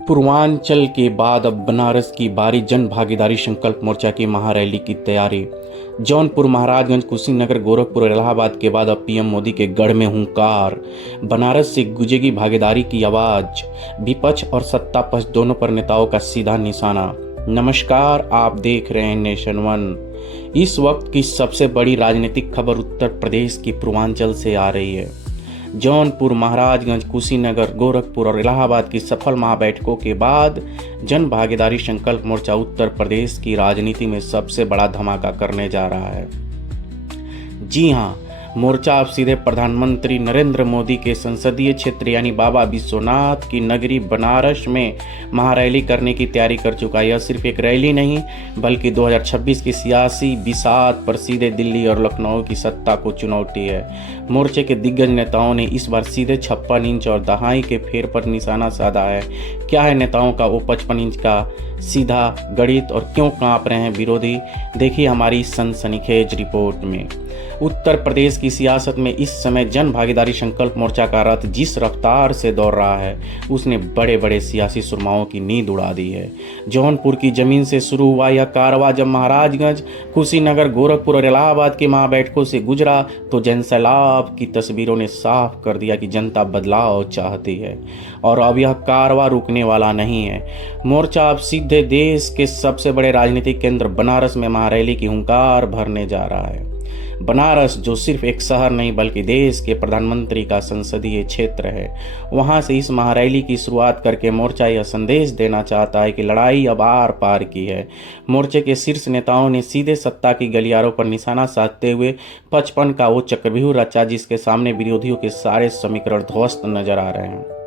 पूर्वांचल के बाद अब बनारस की बारी। जन भागीदारी संकल्प मोर्चा की महारैली की तैयारी। जौनपुर, महाराजगंज, कुशीनगर, गोरखपुर और इलाहाबाद के बाद अब पीएम मोदी के गढ़ में हुंकार। बनारस से गूंजेगी भागीदारी की आवाज। विपक्ष और सत्ता पक्ष दोनों पर नेताओं का सीधा निशाना। नमस्कार, आप देख रहे हैं नेशन वन। इस वक्त की सबसे बड़ी राजनीतिक खबर उत्तर प्रदेश की पूर्वांचल से आ रही है। जौनपुर, महाराजगंज, कुशीनगर, गोरखपुर और इलाहाबाद की सफल महाबैठकों के बाद जन भागीदारी संकल्प मोर्चा उत्तर प्रदेश की राजनीति में सबसे बड़ा धमाका करने जा रहा है। जी हां, मोर्चा अब सीधे प्रधानमंत्री नरेंद्र मोदी के संसदीय क्षेत्र यानी बाबा विश्वनाथ की नगरी बनारस में महारैली करने की तैयारी कर चुका है। यह सिर्फ एक रैली नहीं बल्कि 2026 की सियासी बिसात पर सीधे दिल्ली और लखनऊ की सत्ता को चुनौती है। मोर्चे के दिग्गज नेताओं ने इस बार सीधे 56 इंच और दहाई के फेर पर निशाना साधा है। क्या है नेताओं का वो 55 इंच का सीधा गणित और क्यों कांप रहे हैं विरोधी? देखिए हमारी सनसनीखेज रिपोर्ट में। उत्तर प्रदेश की सियासत में इस समय जन भागीदारी संकल्प मोर्चा का रथ जिस रफ्तार से दौड़ रहा है उसने बड़े बड़े सियासी सुरमाओं की नींद उड़ा दी है। जौनपुर की जमीन से शुरू हुआ यह कारवां जब महाराजगंज, कुशीनगर, गोरखपुर और इलाहाबाद की महाबैठकों से गुजरा तो जनसैलाब की तस्वीरों ने साफ कर दिया कि जनता बदलाव चाहती है और अब यह कारवां रुकने वाला नहीं है। मोर्चा अब सीधे देश के सबसे बड़े राजनीतिक केंद्र बनारस में महारैली की हुंकार भरने जा रहा है। बनारस जो सिर्फ एक शहर नहीं बल्कि देश के प्रधानमंत्री का संसदीय क्षेत्र है, वहां से इस महारैली की शुरुआत करके मोर्चा यह संदेश देना चाहता है कि लड़ाई अब आर पार की है। मोर्चे के शीर्ष नेताओं ने सीधे सत्ता की गलियारों पर निशाना साधते हुए 55 का वो चक्रव्यूह रचा जिसके सामने विरोधियों के सारे समीकरण ध्वस्त नजर आ रहे हैं।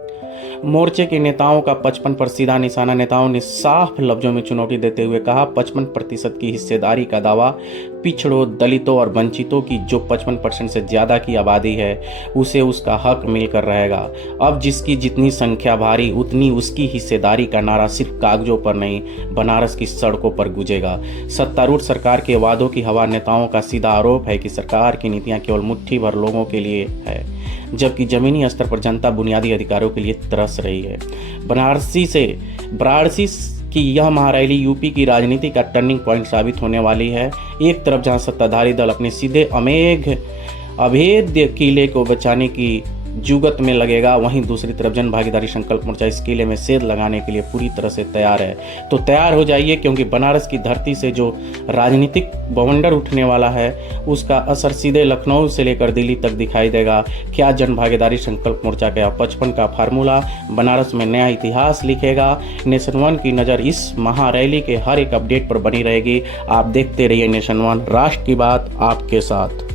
मोर्चे के नेताओं का 55 पर सीधा निशाना। नेताओं ने साफ लफ्जों में चुनौती देते हुए कहा 55% की हिस्सेदारी का दावा पिछड़ों, दलितों और वंचितों की जो 55% से ज़्यादा की आबादी है उसे उसका हक मिलकर रहेगा। अब जिसकी जितनी संख्या भारी उतनी उसकी हिस्सेदारी का नारा सिर्फ कागजों पर नहीं बनारस की सड़कों पर गूंजेगा। सत्तारूढ़ सरकार के वादों की हवा। नेताओं का सीधा आरोप है कि सरकार की नीतियां केवल मुट्ठी भर लोगों के लिए है जबकि जमीनी स्तर पर जनता बुनियादी अधिकारों के लिए तरस रही है। वाराणसी की यह महारैली यूपी की राजनीति का टर्निंग पॉइंट साबित होने वाली है। एक तरफ जहां सत्ताधारी दल अपने सीधे अभेद्य किले को बचाने की जुगत में लगेगा, वहीं दूसरी तरफ जन भागीदारी संकल्प मोर्चा इस किले में सेध लगाने के लिए पूरी तरह से तैयार है। तो तैयार हो जाइए क्योंकि बनारस की धरती से जो राजनीतिक बवंडर उठने वाला है उसका असर सीधे लखनऊ से लेकर दिल्ली तक दिखाई देगा। क्या जन भागीदारी संकल्प मोर्चा का 55 का फार्मूला बनारस में नया इतिहास लिखेगा? नेशन वन की नज़र इस महारैली के हर एक अपडेट पर बनी रहेगी। आप देखते रहिए नेशन वन, राष्ट्र की बात आपके साथ।